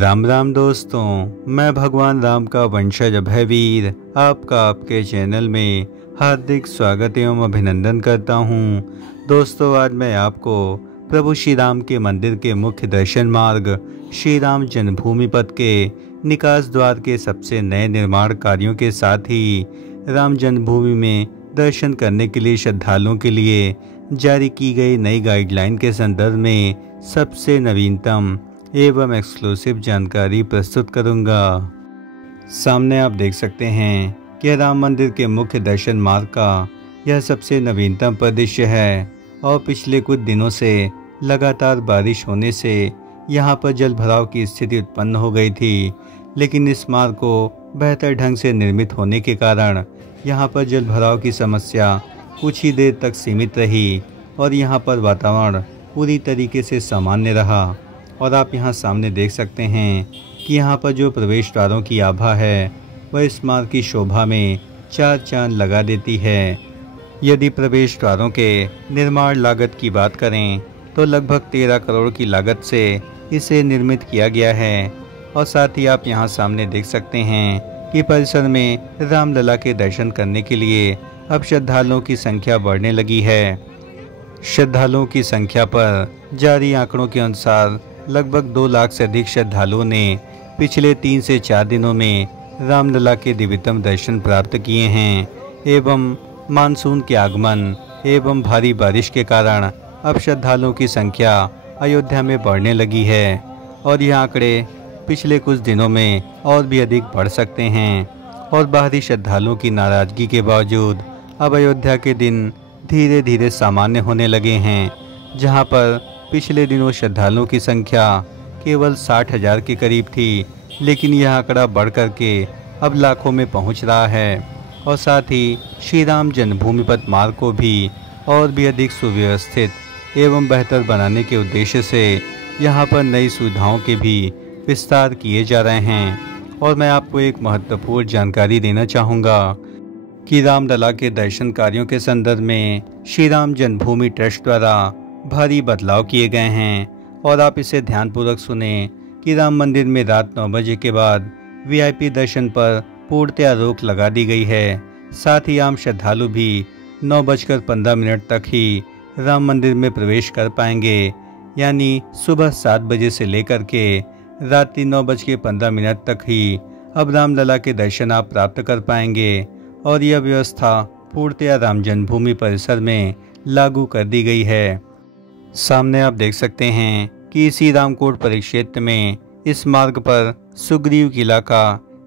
राम राम दोस्तों, मैं भगवान राम का वंशज अभयवीर आपका आपके चैनल में हार्दिक स्वागत एवं अभिनंदन करता हूं। दोस्तों, आज मैं आपको प्रभु श्री राम के मंदिर के मुख्य दर्शन मार्ग श्री राम जन्मभूमि पथ के निकास द्वार के सबसे नए निर्माण कार्यों के साथ ही राम जन्मभूमि में दर्शन करने के लिए श्रद्धालुओं के लिए जारी की गई नई गाइडलाइन के संदर्भ में सबसे नवीनतम एवं एक्सक्लूसिव जानकारी प्रस्तुत करूंगा। सामने आप देख सकते हैं कि राम मंदिर के मुख्य दर्शन मार्ग का यह सबसे नवीनतम परिदृश्य है और पिछले कुछ दिनों से लगातार बारिश होने से यहां पर जल भराव की स्थिति उत्पन्न हो गई थी, लेकिन इस मार्ग को बेहतर ढंग से निर्मित होने के कारण यहां पर जल भराव की समस्या कुछ ही देर तक सीमित रही और यहां पर वातावरण पूरी तरीके से सामान्य रहा। और आप यहां सामने देख सकते हैं कि यहां पर जो प्रवेश द्वारों की आभा है वह इस मार्ग की शोभा में चार चांद लगा देती है। यदि प्रवेश द्वारों के निर्माण लागत की बात करें तो लगभग 13 करोड़ की लागत से इसे निर्मित किया गया है। और साथ ही आप यहां सामने देख सकते हैं कि परिसर में रामलला के दर्शन करने के लिए अब श्रद्धालुओं की संख्या बढ़ने लगी है। श्रद्धालुओं की संख्या पर जारी आंकड़ों के अनुसार लगभग 2 लाख से अधिक श्रद्धालुओं ने पिछले 3 से 4 दिनों में रामलला के दिव्यतम दर्शन प्राप्त किए हैं एवं मानसून के आगमन एवं भारी बारिश के कारण अब श्रद्धालुओं की संख्या अयोध्या में बढ़ने लगी है और यह आंकड़े पिछले कुछ दिनों में और भी अधिक बढ़ सकते हैं। और बाहरी श्रद्धालुओं की नाराजगी के बावजूद अब अयोध्या के दिन धीरे धीरे सामान्य होने लगे हैं, जहां पर पिछले दिनों श्रद्धालुओं की संख्या केवल 60,000 के करीब थी, लेकिन यह आंकड़ा बढ़ कर के अब लाखों में पहुंच रहा है। और साथ ही श्री राम जन्मभूमि पथ मार्ग को भी और भी अधिक सुव्यवस्थित एवं बेहतर बनाने के उद्देश्य से यहां पर नई सुविधाओं के भी विस्तार किए जा रहे हैं। और मैं आपको एक महत्वपूर्ण जानकारी देना चाहूँगा कि रामलला के दर्शन कार्यों के संदर्भ में श्री राम जन्मभूमि ट्रस्ट द्वारा भारी बदलाव किए गए हैं। और आप इसे ध्यानपूर्वक सुने कि राम मंदिर में रात 9 बजे के बाद वीआईपी दर्शन पर पूर्णतया रोक लगा दी गई है। साथ ही आम श्रद्धालु भी 9:15 तक ही राम मंदिर में प्रवेश कर पाएंगे, यानी सुबह 7 बजे से लेकर के रात्रि 9:15 तक ही अब रामलला के दर्शन आप प्राप्त कर पाएंगे। और यह व्यवस्था पूर्णतया राम जन्मभूमि परिसर में लागू कर दी गई है। सामने आप देख सकते हैं कि इसी रामकोट परिक्षेत्र में इस मार्ग पर सुग्रीव किला का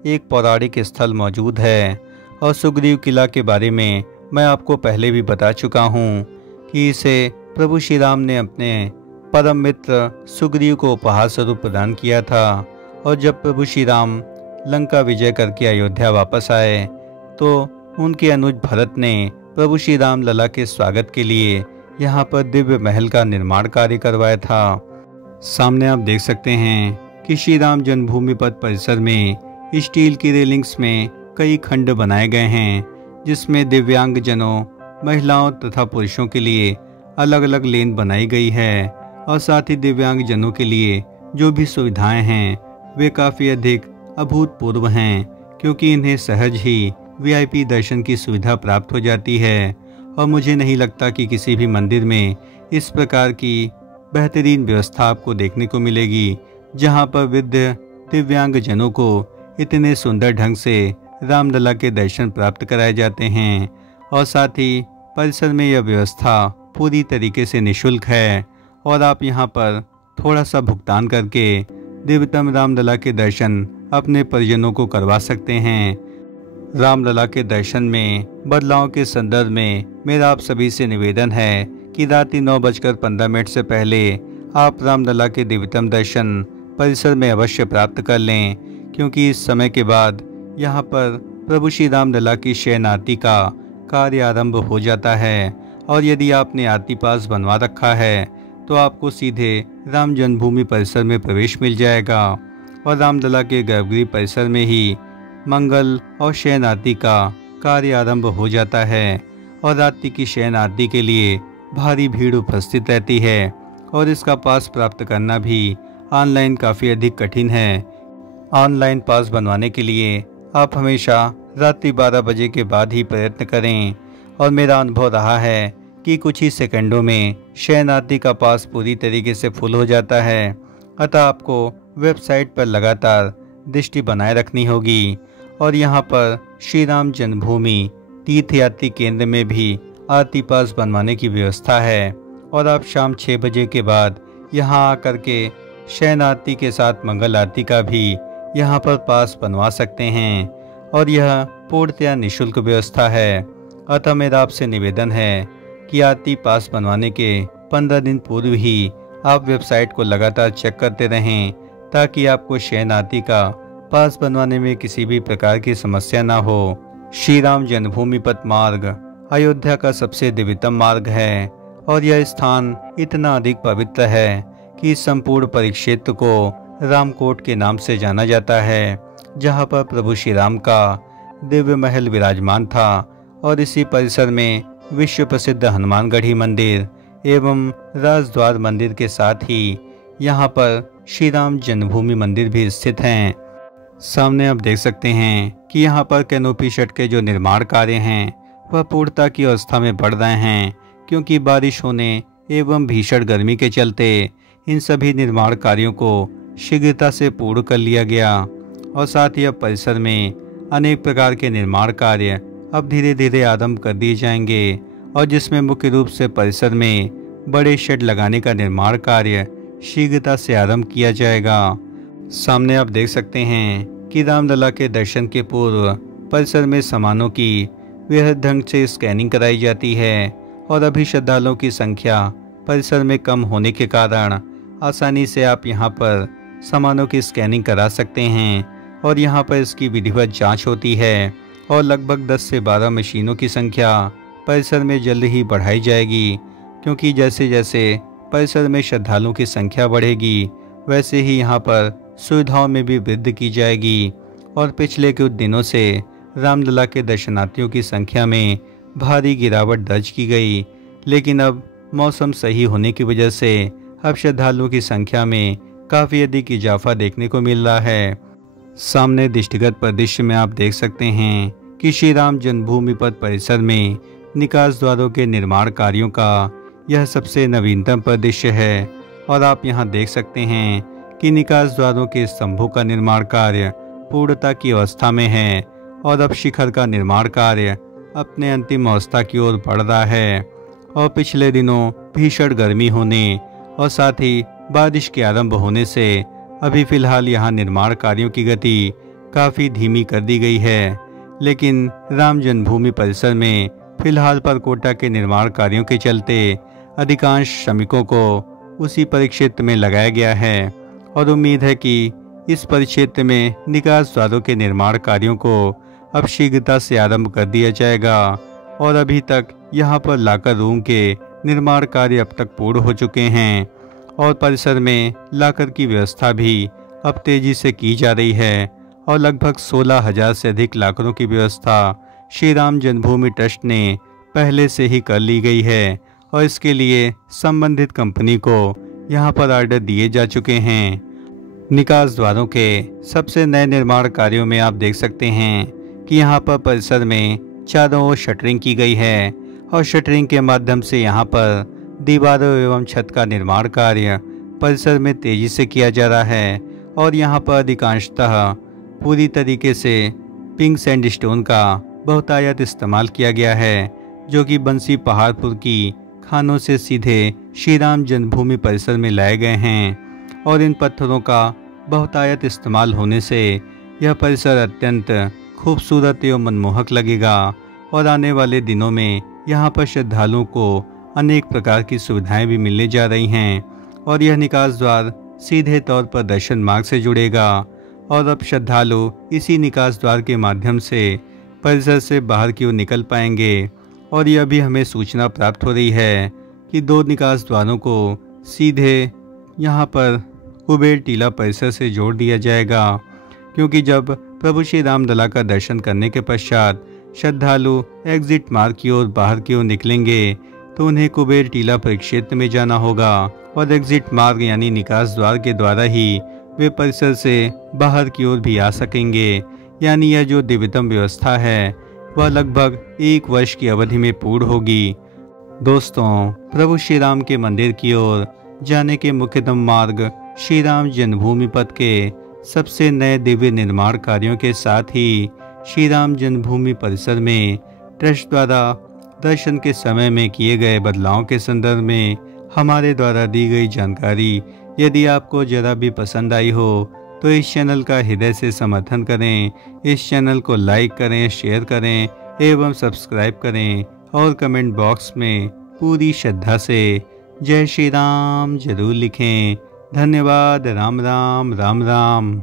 एक पौराणिक स्थल मौजूद है। और सुग्रीव किला के बारे में मैं आपको पहले भी बता चुका हूँ कि इसे प्रभु श्री राम ने अपने परम मित्र सुग्रीव को उपहार स्वरूप प्रदान किया था। और जब प्रभु श्री राम लंका विजय करके अयोध्या वापस आए तो उनके अनुज भरत ने प्रभु श्री राम लला के स्वागत के लिए यहाँ पर दिव्य महल का निर्माण कार्य करवाया था। सामने आप देख सकते हैं कि श्री राम जन्मभूमि पथ परिसर में स्टील की रेलिंग्स में कई खंड बनाए गए हैं, जिसमें दिव्यांग जनों, महिलाओं तथा पुरुषों के लिए अलग अलग लेन बनाई गई है। और साथ ही दिव्यांग जनों के लिए जो भी सुविधाएं हैं वे काफ़ी अधिक अभूतपूर्व हैं, क्योंकि इन्हें सहज ही वीआईपी दर्शन की सुविधा प्राप्त हो जाती है। और मुझे नहीं लगता कि किसी भी मंदिर में इस प्रकार की बेहतरीन व्यवस्था आपको देखने को मिलेगी, जहां पर वृद्ध दिव्यांग जनों को इतने सुंदर ढंग से रामलला के दर्शन प्राप्त कराए जाते हैं। और साथ ही परिसर में यह व्यवस्था पूरी तरीके से निःशुल्क है और आप यहां पर थोड़ा सा भुगतान करके दिव्यतम रामलला के दर्शन अपने परिजनों को करवा सकते हैं। रामलला के दर्शन में बदलाव के संदर्भ में मेरा आप सभी से निवेदन है कि रात्रि 9:15 से पहले आप रामलला के दिव्यतम दर्शन परिसर में अवश्य प्राप्त कर लें, क्योंकि इस समय के बाद यहाँ पर प्रभु श्री रामलला की शयन आरती का कार्य आरंभ हो जाता है। और यदि आपने आरती पास बनवा रखा है तो आपको सीधे राम जन्मभूमि परिसर में प्रवेश मिल जाएगा। और रामलला के गर्भगृह परिसर में ही मंगल और शयन आरती का कार्य आरंभ हो जाता है। और रात्रि की शयन आरती के लिए भारी भीड़ उपस्थित रहती है और इसका पास प्राप्त करना भी ऑनलाइन काफ़ी अधिक कठिन है। ऑनलाइन पास बनवाने के लिए आप हमेशा रात्रि 12 बजे के बाद ही प्रयत्न करें और मेरा अनुभव रहा है कि कुछ ही सेकंडों में शरणार्थी का पास पूरी तरीके से फुल हो जाता है। अतः आपको वेबसाइट पर लगातार दृष्टि बनाए रखनी होगी। और यहाँ पर श्री राम जन्मभूमि तीर्थयात्री केंद्र में भी आरती पास बनवाने की व्यवस्था है और आप शाम 6 बजे के बाद यहाँ आकर के शरणार्थी के साथ मंगल आरती का भी यहाँ पर पास बनवा सकते हैं और यह पूर्णतया निःशुल्क व्यवस्था है। अतः मेरा आपसे निवेदन है कि आरती पास बनवाने के 15 दिन पूर्व ही आप वेबसाइट को लगातार चेक करते रहें ताकि आपको शरणार्थी का पास बनवाने में किसी भी प्रकार की समस्या ना हो। श्री राम जन्मभूमि पथ मार्ग अयोध्या का सबसे दिव्यतम मार्ग है और यह स्थान इतना अधिक पवित्र है कि इस संपूर्ण परिक्षेत्र को रामकोट के नाम से जाना जाता है, जहां पर प्रभु श्री राम का दिव्य महल विराजमान था। और इसी परिसर में विश्व प्रसिद्ध हनुमानगढ़ी मंदिर एवं राजद्वार मंदिर के साथ ही यहाँ पर श्री राम जन्मभूमि मंदिर भी स्थित हैं। सामने आप देख सकते हैं कि यहाँ पर कैनोपी छत के जो निर्माण कार्य हैं वह पूर्णता की अवस्था में बढ़ रहे हैं, क्योंकि बारिश होने एवं भीषण गर्मी के चलते इन सभी निर्माण कार्यों को शीघ्रता से पूर्ण कर लिया गया। और साथ ही अब परिसर में अनेक प्रकार के निर्माण कार्य अब धीरे धीरे आरंभ कर दिए जाएंगे और जिसमें मुख्य रूप से परिसर में बड़े शेड लगाने का निर्माण कार्य शीघ्रता से आरंभ किया जाएगा। सामने आप देख सकते हैं कि रामलला के दर्शन के पूर्व परिसर में सामानों की वृहद ढंग से स्कैनिंग कराई जाती है और अभी श्रद्धालुओं की संख्या परिसर में कम होने के कारण आसानी से आप यहां पर सामानों की स्कैनिंग करा सकते हैं और यहां पर इसकी विधिवत जांच होती है और लगभग 10 से 12 मशीनों की संख्या परिसर में जल्द ही बढ़ाई जाएगी, क्योंकि जैसे जैसे परिसर में श्रद्धालुओं की संख्या बढ़ेगी वैसे ही यहां पर सुविधाओं में भी वृद्धि की जाएगी। और पिछले कुछ दिनों से रामलला के दर्शनार्थियों की संख्या में भारी गिरावट दर्ज की गई, लेकिन अब मौसम सही होने की वजह से अब श्रद्धालुओं की संख्या में काफ़ी अधिक इजाफा देखने को मिल रहा है। सामने दृष्टिगत परिदृश्य में आप देख सकते हैं कि श्री राम जन्मभूमि पथ परिसर में निकास द्वारों के निर्माण कार्यों का यह सबसे नवीनतम परिदृश्य है और आप यहां देख सकते हैं कि निकास द्वारों के स्तंभों का निर्माण कार्य पूर्णता की अवस्था में है और अब शिखर का निर्माण कार्य अपने अंतिम अवस्था की ओर बढ़ रहा है। और पिछले दिनों भीषण गर्मी होने और साथ ही बारिश के आरंभ होने से अभी फिलहाल यहाँ निर्माण कार्यों की गति काफ़ी धीमी कर दी गई है, लेकिन राम जन्मभूमि परिसर में फिलहाल परकोटा के निर्माण कार्यों के चलते अधिकांश श्रमिकों को उसी परिक्षेत्र में लगाया गया है और उम्मीद है कि इस परिक्षेत्र में निकास द्वारों के निर्माण कार्यों को अब शीघ्रता से आरंभ कर दिया जाएगा। और अभी तक यहाँ पर लॉकर रूम के निर्माण कार्य अब तक पूर्ण हो चुके हैं और परिसर में लॉकर की व्यवस्था भी अब तेजी से की जा रही है और लगभग 16,000 से अधिक लॉकरों की व्यवस्था श्री राम जन्मभूमि ट्रस्ट ने पहले से ही कर ली गई है और इसके लिए संबंधित कंपनी को यहाँ पर ऑर्डर दिए जा चुके हैं। निकास द्वारों के सबसे नए निर्माण कार्यों में आप देख सकते हैं कि यहाँ पर परिसर में चारों ओर शटरिंग की गई है और शटरिंग के माध्यम से यहाँ पर दीवारों एवं छत का निर्माण कार्य परिसर में तेजी से किया जा रहा है और यहाँ पर अधिकांशतः पूरी तरीके से पिंक सैंडस्टोन का बहुतायत इस्तेमाल किया गया है, जो कि बंसी पहाड़पुर की खानों से सीधे श्री राम जन्मभूमि परिसर में लाए गए हैं। और इन पत्थरों का बहुतायत इस्तेमाल होने से यह परिसर अत्यंत खूबसूरत एवं मनमोहक लगेगा और आने वाले दिनों में यहाँ पर श्रद्धालुओं को अनेक प्रकार की सुविधाएं भी मिलने जा रही हैं और यह निकास द्वार सीधे तौर पर दर्शन मार्ग से जुड़ेगा और अब श्रद्धालु इसी निकास द्वार के माध्यम से परिसर से बाहर की ओर निकल पाएंगे। और यह भी हमें सूचना प्राप्त हो रही है कि 2 निकास द्वारों को सीधे यहाँ पर कुबेर टीला परिसर से जोड़ दिया जाएगा, क्योंकि जब प्रभु श्री रामलला का दर्शन करने के पश्चात श्रद्धालु एग्जिट मार्ग की ओर बाहर की ओर निकलेंगे तो उन्हें कुबेर टीला परिक्षेत्र में जाना होगा और एग्जिट मार्ग यानी निकास द्वार के द्वारा ही वे परिसर से बाहर की ओर भी आ सकेंगे। यानी यह जो दिव्यतम व्यवस्था है वह लगभग 1 वर्ष की अवधि में पूर्ण होगी। दोस्तों, प्रभु श्री राम के मंदिर की ओर जाने के मुख्यतम मार्ग श्री राम जन्मभूमि पथ के सबसे नए दिव्य निर्माण कार्यों के साथ ही श्री राम जन्मभूमि परिसर में ट्रस्ट द्वारा दर्शन के समय में किए गए बदलावों के संदर्भ में हमारे द्वारा दी गई जानकारी यदि आपको जरा भी पसंद आई हो तो इस चैनल का हृदय से समर्थन करें। इस चैनल को लाइक करें, शेयर करें एवं सब्सक्राइब करें और कमेंट बॉक्स में पूरी श्रद्धा से जय श्री राम जरूर लिखें। धन्यवाद। राम राम राम राम।